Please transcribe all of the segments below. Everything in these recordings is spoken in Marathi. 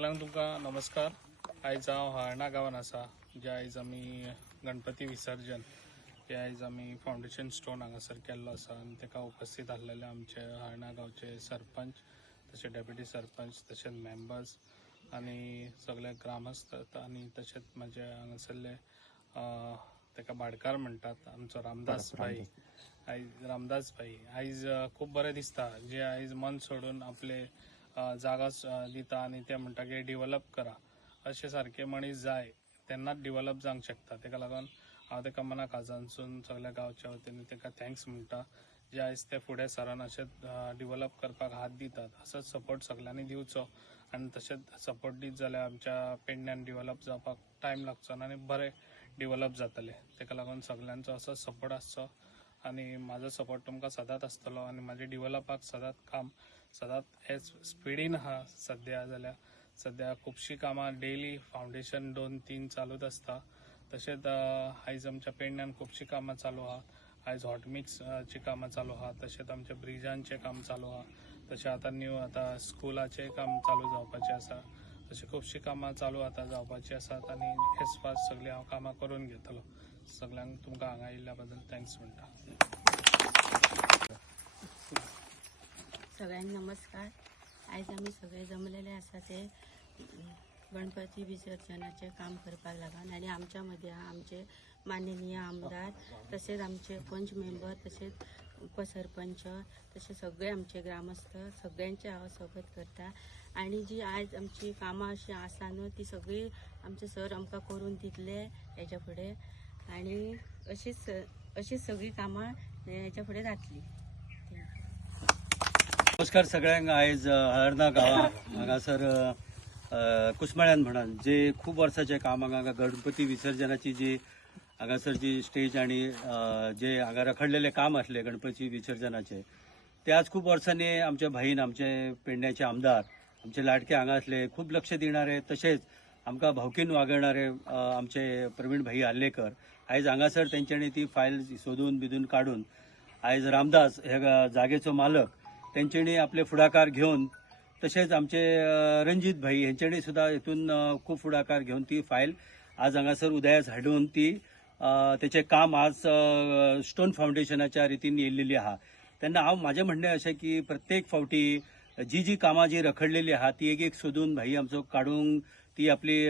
सगळ्यांक तुमकां नमस्कार। आयज हांव हाळर्णा गांवांत आसा, जे आयज आमी गणपती विसर्जन जे आयज आमी फाउंडेशन स्टोन हांगासर केल्लो आसा आनी ताका उपस्थित आसलेले आमचे हाळर्णा गांवचे सरपंच, तशें डेप्युटी सरपंच, तशेंच मेंबर्स आनी सगळे ग्रामस्थ आनी तशेंच म्हाजे हांगासरले ताका भाडकार म्हणटात आमचो रामदास भाई। रामदास भाई आयज खूब बरें दिसता, जे आयज मन सोडून आपले जागा दिता आनी ते म्हणटा की डेव्हलप करा। अशें सारके मनीस जाय तेन्नाच डेव्हलप जावंक शकता। ताका लागून हांव ताका मना काळजांतसून सगळ्या गांवच्या वतीन ताका थँक्स म्हणटा, जे आयज ते फुडें सरान अशें डेव्हलप करपाक हात दितात। असोच सपोर्ट सगळ्यांनी दिवचो आनी तशेंच सपोर्ट दीत जाल्यार आमच्या पेडण्यान डेव्हलप जावपाक टायम लागचो ना आनी बरें डेव्हलप जातलें। ताका लागून सगळ्यांचो असो सपोर्ट आसचो आनी म्हाजो सपोर्ट तुमकां सदांच आसतलो आनी म्हाजे डेव्हलपाक सदांच काम सदांच हेच स्पिडीन आहा। जाल्यार सद्या खुबशीं कामां डेली फाउंडेशन 2-3 चालूच आसता। तशेंच आयज आमच्या पेडण्यान खुबशीं कामां चालू आहा। आयज हॉट मिक्सची कामां चालू आहा, तशेंच आमच्या ब्रिजांचें काम चालू आहा, तशें आतां स्कुलाचें काम चालू जावपाचें आसा। तशें खुबशीं कामां चालू आतां जावपाचीं आसात आनी हेच फास्ट सगळीं हांव कामां करून घेतलो। सगळ्यांक तुमकां हांगा आयिल्ल्या बद्दल थँक्स म्हणटा। सगळ्यांना नमस्कार। आयज आमी सगळे जमलेले आसा ते गणपती विसर्जनाचे काम करपाक लागून आनी आमच्या मदीं आमचे माननीय आमदार, तशेंच आमचे पंच मेंबर, तशेंच उपसरपंच, तशें सगळे आमचे ग्रामस्थ सगळ्यांचे हांव स्वागत करता। आनी जी आयज आमची कामां अशी आसा न्हू ती सगळी आमचे सर आमकां करून दितले हेच्या फुडें आनी अशीच सगळी कामां हेच्या फुडें जातली। नमस्कार सगळ्यांक। आयज हाळर्णा गांवां हांगासर कुसमाळ्यान म्हणान जे खूब वर्सांचे काम हांगा गणपती विसर्जनाची जी हांगासर जी स्टेज आनी जे हांगा रखडलेले काम आसले गणपती विसर्जनाचे ते आज खूब वर्सांनी आमच्या भाईन, आमचे पेडण्याचे आमदार, आमचे लाडके हांगा असले खूब लक्ष दिणारे, तशेंच आमकां भावकीन वागणारे आमचे प्रवीण भाई आल्लेकर आयज हांगासर तेंच्यांनी ती फायल सोदून बिदून काडून आयज रामदास ह्या जागेचो मालक तेंच्यांनी आपले फुडाकार घेवन, तशेंच आमचे रणजीत भाई हेंच्यांनी सुद्दां हितून खूब फुडाकार घेवन ती फायल आज हांगासर उदयास हाडून ती तेचें काम आज स्टोन फाउंडेशनाच्या रितीन येयल्लेली आहा। तेन्ना हांव म्हाजें म्हणणें अशें की प्रत्येक फावटी जी कामां जी रखडलेली आहा ती एक सोदून भाई आमचो काडूंक ती आपली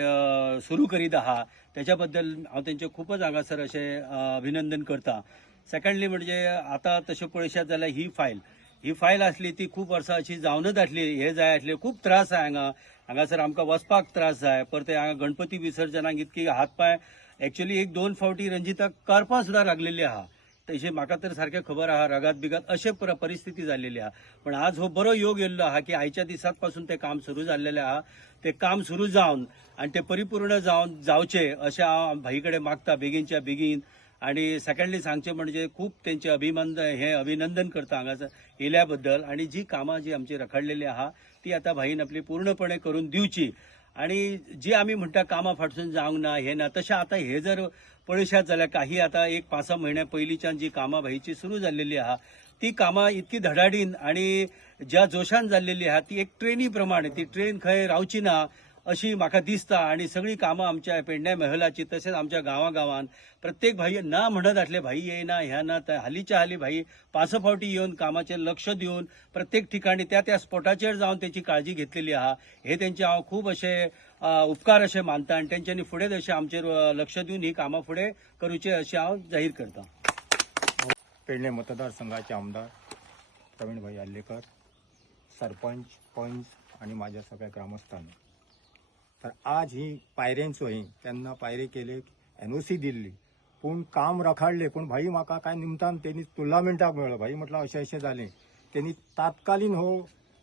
सुरू करीत आहा, त्याच्या बद्दल हांव तेंचें खूबच हांगासर अशें अभिनंदन करता। सेकंडली म्हणजे आतां तशें पळयशात जाल्यार ही फायल आसली ती खूब वर्सां अशी जावनच आसली। हे जाय आसले खूब त्रास जाय हांगासर आमकां वचपाक त्रास जाय, परते हांगा गणपती विसर्जनाक इतकी हातपाय एक्चुअली 1-2 फावटी रंजिताक करपा सुद्दां लागलेली आहा। तशें म्हाका तर सारकें खबर आहा, रगात बिगात अशें परिस्थिती जाल्लेली आहा। पण आज हो बरो योग येयल्लो आहा की आयच्या दिसात पासून ते काम सुरू जाल्लेलें आहा। ते काम सुरू जावन आनी ते परिपूर्ण जावचे अशें हांव भाई कडेन मागता बेगीनच्या बेगीन। आणि सेकंडली सांगचे म्हणजे खूप त्यांचे अभिनंदन करता हांगासर येयल्या बद्दल। आणि जी कामां जी आमची रखडलेली आहा ती आता भाईन आपली पूर्णपणे करून दिवची। आणि जी आमी म्हणटा कामां फाटसून जावंक ना हे ना, तशें आता हे जर पळयशात जाल्यार काही आता 1-5 म्हयन्या पयलींच्यान जी कामां भाईची सुरू जाल्लेली आहा ती कामां इतकी धडाडीन आणि ज्या जोशान जाल्लेली आहा ती एक ट्रेनी प्रमाणे ती ट्रेन खंय रावची ना अशी म्हाका दिसता। आणि सगळी कामां आमच्या पेडण्या महलाची तशेंच आमच्या गांवागांवांत प्रत्येक भाई ना म्हणत आसले भाई येयना ह्या ना हालींच्या हालीं भाई 5 फावटी येवन कामाचेर लक्ष दिवन प्रत्येक ठिकाणी त्या स्पॉटाचेर जावन त्याची काळजी घेतलेली आहा। हे तेंचे हांव खूब अशें उपकार अशें मानता आणि तेंच्यांनी फुडें अशें आमचेर लक्ष दिवन ही कामां फुडें करूचे अशें हांव जाहीर करता। पेडणे मतदारसंघाचे आमदार प्रवीण भाई आल्लेकर, सरपंच, पंच आणि माझ्या सगळ्या ग्रामस्थांनी तर आज ही पायऱ्यांचो त्यांना पायरे केले, NOC दिल्ली, पूण काम रखाडले। पूण भाई म्हाका काय निमतान त्यांनी टुर्नामेंटाक मेळ्ळो। भाई म्हटलं अशें जालें, त्यांनी तात्कालीन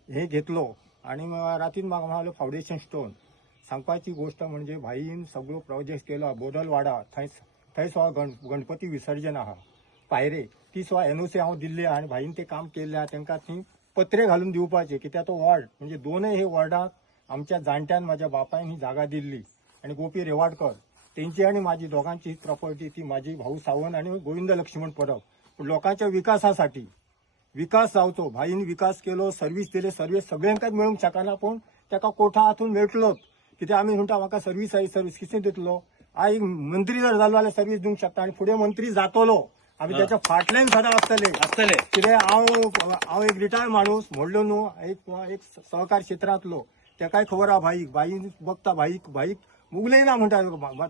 हे घेतलो आणि रातीन म्हाका म्हणालो फाउंडेशन स्टोन। सांगपाची गोष्ट म्हणजे भाईन सगळो प्रोजेक्ट केलो बोदलवाडा थंय सुद्दां गणपती विसर्जन आहा पायरे ती सुद्दां NOC हांव दिल्ली आनी भाईन ते काम केल्लें आहा। तांकां थंय पत्रे घालून दिवपाचे कित्याक तो वॉर्ड म्हणजे दोनूय हे वॉर्डाक आमच्या जाणट्यान म्हाज्या बापायन ही जागा दिल्ली आणि गोपी रेवाडकर तेंची आणि माझी दोघांची प्रॉपर्टी ती माझी भाऊ सावंत आणि गोविंद लक्ष्मण परब। पण लोकांच्या विकासासाठी विकास जावचो, भाईन विकास केलो, सर्व्हिस दिले, सर्व्हिस सगळ्यांकाच मिळूंक शकना, पण ताका कोठा हातून मेळटलो कित्याक आमी म्हणटा म्हाका सर्व्हिस कितें दितलो. आज एक मंत्री जर जालो जाल्यार सर्व्हिस दिवंक शकता आनी फुडें मंत्री जातलो. आमी त्याच्या फाटल्यान सदां आसतले. कित्याक हांव एक रिटायर माणूस म्हणलो न्हू, एक सहकार क्षेत्रांतलो. ताकाय खबर आहा भाई बघता भाईक मुगलयना म्हणटा.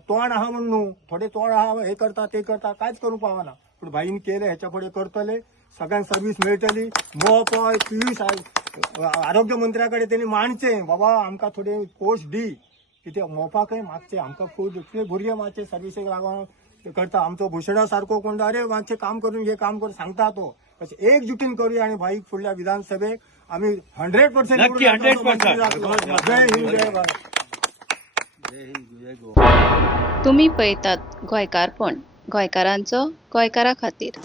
तोंड आहा म्हण न्हू, थोडे तोंड आहा हे करता ते करता कांयच करूंक पावना. पूण भाईन केलें, हेच्या फुडें करतले, सगळ्यांक सर्व्हिस मेळटली. मोप पियूष आरोग्य मंत्र्या कडेन तेणी मांडचें बाबा आमकां थोडे पोस्ट दी. कित्याक मोपाकय मागचे आमकां खूब इतले भुरगे मातशे सर्व्हिसेक लागून करता. आमचो भुशणा सारको कोण अरे मातशें काम करून हे काम करून सांगता तो. अशें एकजुटीन करूया आनी भाईक फुडल्या विधानसभेक आमी 100% नक्की 100%. जय हिंद जय भारत. तुम्ही पळयतात गोंयकारपण, गोंयकारांचो गोंयकारा खातीर.